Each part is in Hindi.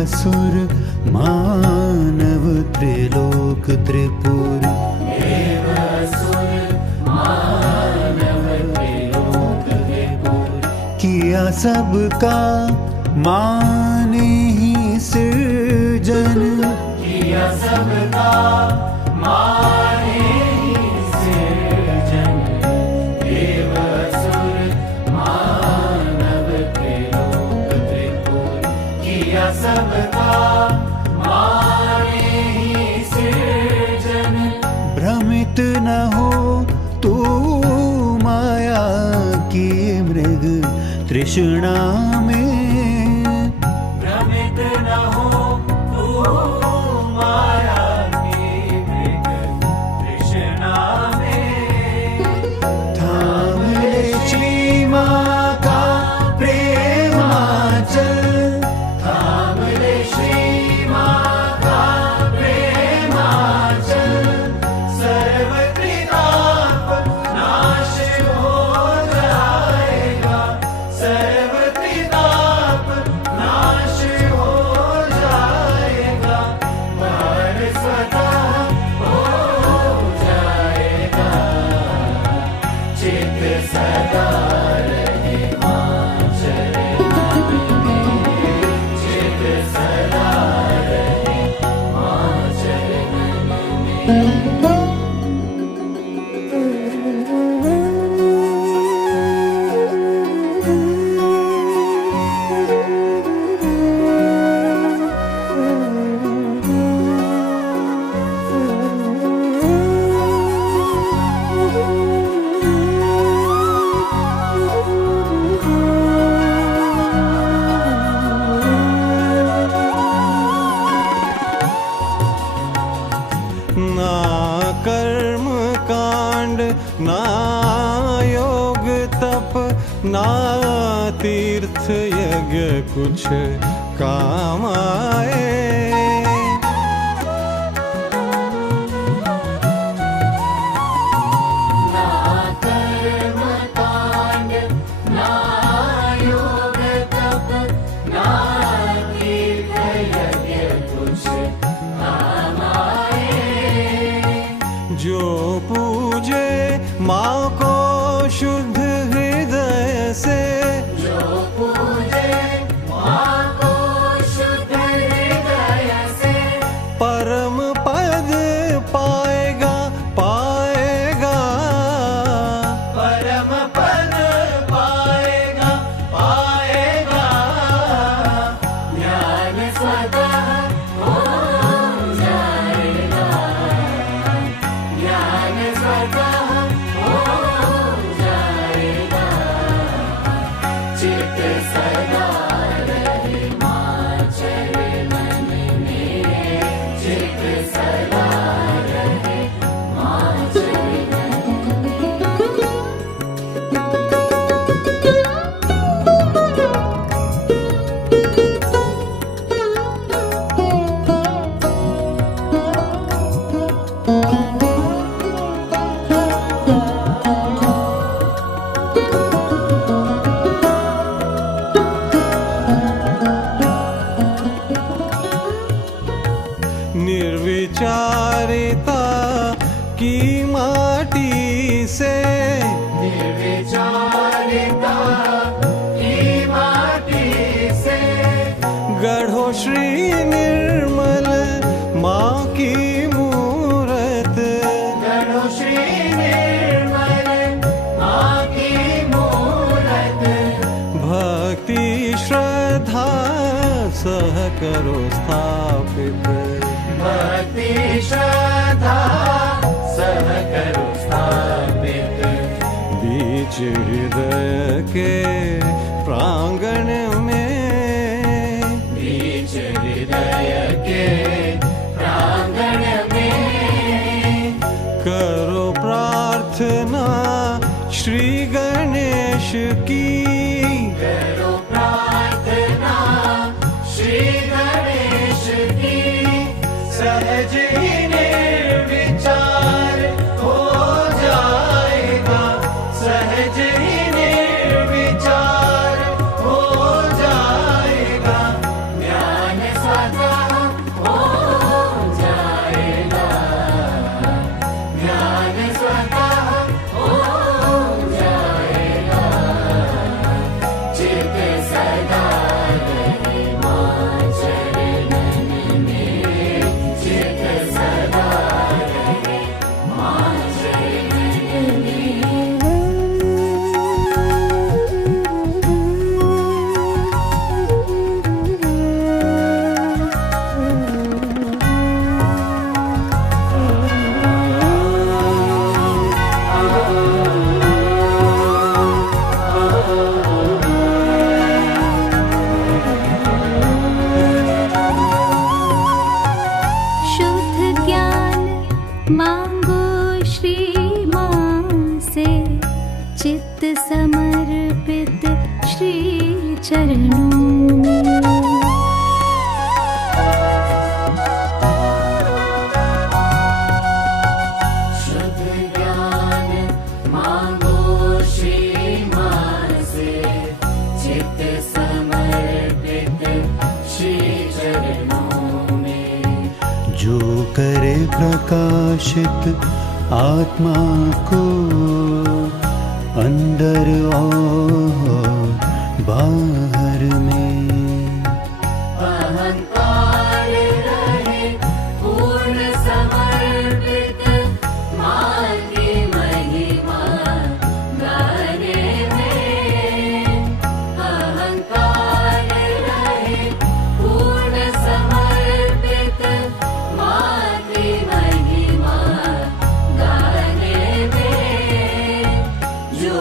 असुर मानव त्रिलोक त्रिपुर, देव असुर मानव त्रिलोक त्रिपुर, किया सबका माने ही सृजन, किया सबका माने ही सृजन। देव असुर मानव त्रिलोक त्रिपुर, किया सबका माने ही सृजन। भ्रमित न हो तू माया की मृग तृष्णा में, भ्रमित न हो तू माया की मृग तृष्णा में। थाम ले श्री माँ का प्रेमाचल, थाम ले श्री माँ का प्रेमाचल। सर्व त्रिताप नाश हो जाएगा, सर्व त्रिताप नाश हो जाएगा। भार स्वतः हो जाएगा, चित्त सदा रहे माँ चरणन में, चित्त सदा रहे माँ चरणन में। ना कर्म कांड ना योग तप ना तीर्थ यज्ञ कुछ काम आए। ना कर्म कांड ना योग तप ना तीर्थ यज्ञ कुछ काम आए। जो पूजे माँ को शुद्ध हृदय से, जो पूजे माँ को शुद्ध हृदय से, परम पद पाएगा पाएगा। सह करो स्थापित। भक्ति श्रद्धा सह करो स्थापित। बीच हृदय के प्रांगण में, बीच हृदय के प्रांगण में करो प्रार्थना श्री गणेश की। करो प्रार्थना श्री गणेश की। सहज ही निर्विचार हो जाएगा। सहज ही निर्विचार हो जाएगा। ज्ञान स्वतः हो जाएगा। ज्ञान स्वतः हो जाएगा। चित्त सदा रहे मां चरणन में। चित्त सदा रहे मां चरणन में। शुद्ध ज्ञान मांगो श्री मां से। चित्त समर्पित श्री चरणों में। शुद्ध ज्ञान मांगो श्री मां से। चित्त समर्पित श्री चरणों में। जो करे प्रकाशित आत्मा को अंदर और बाहर में। अहंकार रहे पूर्ण समर्पित मां की महिमा गाने में। अहंकार रहे पूर्ण समर्पित मां की महिमा गाने में। जो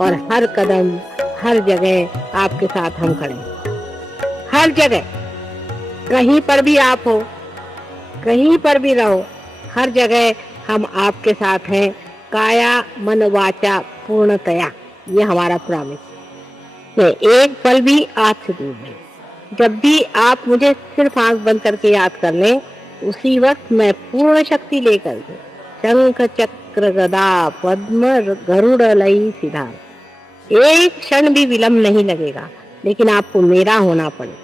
और हर कदम हर जगह आपके साथ हम खड़े हैं। हर जगह, कहीं पर भी आप हो, कहीं पर भी रहो, हर जगह हम आपके साथ हैं। काया मन वाचा पूर्णतया, ये हमारा प्रॉमिस है। एक पल भी आपसे दूर नहीं। जब भी आप मुझे सिर्फ आंख बंद करके याद कर लें, उसी वक्त मैं पूर्ण शक्ति लेकर के शंख चक्र गदा पद्म गरुड़ लई सिधार, एक क्षण भी विलंब नहीं लगेगा। लेकिन आपको मेरा होना पड़े,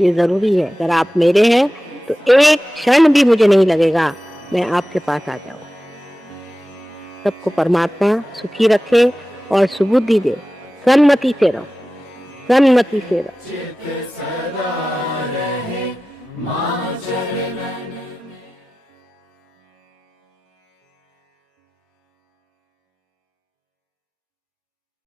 ये जरूरी है। अगर आप मेरे हैं तो एक क्षण भी मुझे नहीं लगेगा, मैं आपके पास आ जाऊं। सबको परमात्मा सुखी रखे और सुबुद्धि दे। सन्मति से रहो, सन्मति से रहो। सदा रहे मां चरणन